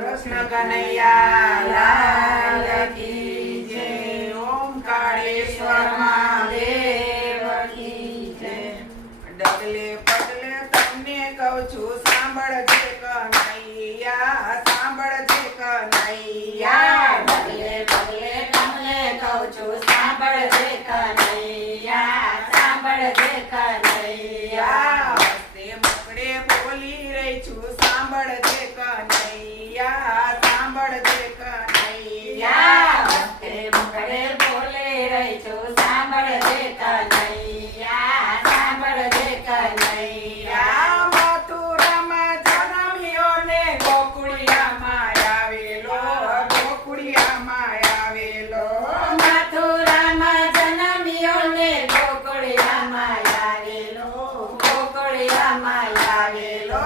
કૃષ્ણ કનૈયા લાલ કી જય. ઓમકારેશ્વર મહાદેવ કી જય. ડગલે પગલે તમને કહું છું સાંભળજે કનૈયા, સાંભળજે કનૈયા. ડગલે પગલે તમને કહું છું સાંભળજે કનૈયા, સાંભળજે કનૈયા. હસ્તે મુખડે બોલી રહી છું સાંભળજે કનૈયા, સાંભળજે કનૈયા. હસ્તે મુખડે બોલી રહી છું સાંભળજે કનૈયા, સાંભળજે કનૈયા. મથુરામાં જન્મ્યો ને ગોકુળિયામાં આવેલો, ગોકુળિયામાં આવેલો. મથુરામાં જન્મ્યો ને ગોકુળિયામાં આવેલો, ગોકુળિયામાં આવેલો.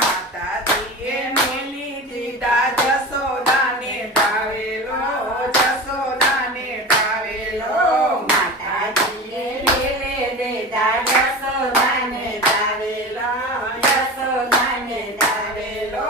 માતાજીએ મેલી દીધા જશોદાને ધાવેલો, જશોદાને ધાવેલો. માતાજીએ લેલે દીધા જશોદાને ધાવેલો, જશોદાને ધાવેલો.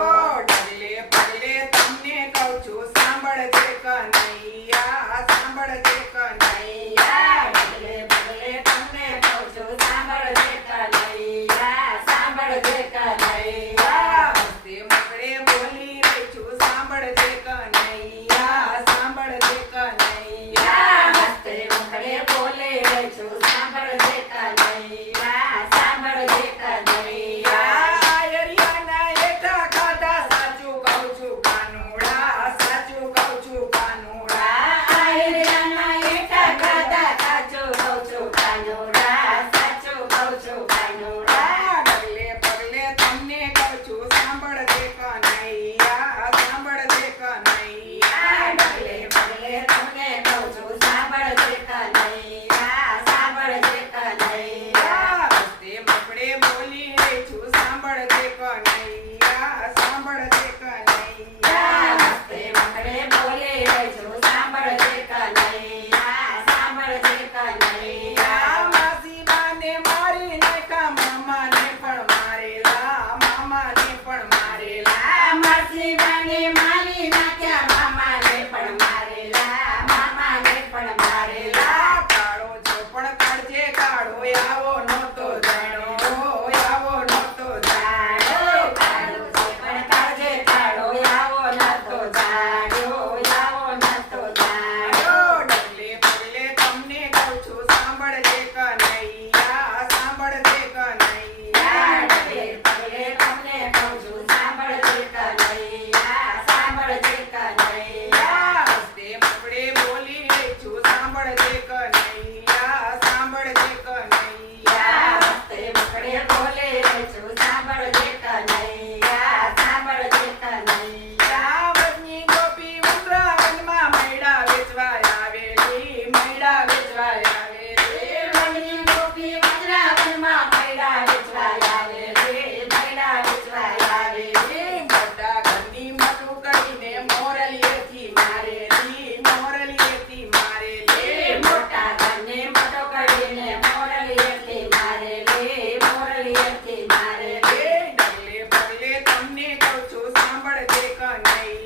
ડગલે પગલે તમને કહું છું સાંભળજે કનૈયા, સાંભળજે કનૈયા. ડગલે પગલે તમને કહું છું સાંભળજે કનૈયા, સાંભળજે કનૈયા. હસ્તે મુખડે બોલી રહી છું સાંભળજે કનૈયા, સાંભળજે કનૈયા. હસ્તે મુખડે બોલે રહી છું સાંભળજે કનૈયા, સાંભળજે કનૈયા. આયરિયાના એઠા ખાધા સાચું કહું છું કાનુડા, સાચું કહું છું કાનુડા. આયરિયાના એઠા ખાધા સાચું કહું છું કાનુડા, સાચું કહું છું કાનુડા. ડગલે પગલે તમને કહું છું સાંભળજે કનૈયા, સાંભળજે કનૈયા. ડગલે પગલે તમને કહું છું સાંભળજે કનૈયા, સાંભળજે કનૈયા. હસ્તે મુખડે બોલી રહી છું સાંભળજે કનૈયા, સાંભળજે કનૈયા. હસ્તે મુખડે બોલે રહી છું સાંભળજે કનૈયા, સાંભળજે કનૈયા. માસીબાને મારી નાખ્યા, મામાને પણ મારેલા, મામાને પણ મારેલા. માસીબાને મારી નાખ્યા, મામાને પણ મારેલા, મામાને પણ મારેલા. કાળો ચોપડ કાઢજે કાળો આવો નહોતો જાણો, આવો નહોતો જાણો. કાળો છે પણ કાળજે કાળો આવો નતો જાણ્યો, આવો નતો જાણ્યો. ડગલે પગલે તમને કહું છું સાંભળજે કનૈયા, સાંભળજે કનૈયા. ડગલે પગલે તમને કહું છું સાંભળજે કનૈયા, સાંભળજે કનૈયા. હસ્તે મુખડે બોલી રહી છું સાંભળજે કનૈયા, સાંભળજે કનૈયા. હસ્તે મુખડે બોલે રહી છું સાંભળજે કનૈયા, સાંભળજે કનૈયા. વનની ગોપી વૃંદાવનમાં મૈડા વેચવા આવેલી, મૈડા વેચવા આવેલી. વનની ગોપી વૃંદાવનમાં મૈડા વેચવા આવેલી, મૈડા વેચવા આવેલી. મોટા ઘરની મોટું કરીને મોરલીએથી મારેલી, મોરલીએથી મારેલી. મોટા ઘરને મોટો કરીને મોરલીએથી મારેલી, મોરલીએથી મારેલી. ડગલે પગલે તમને કહું છું સાંભળજે કનૈયા.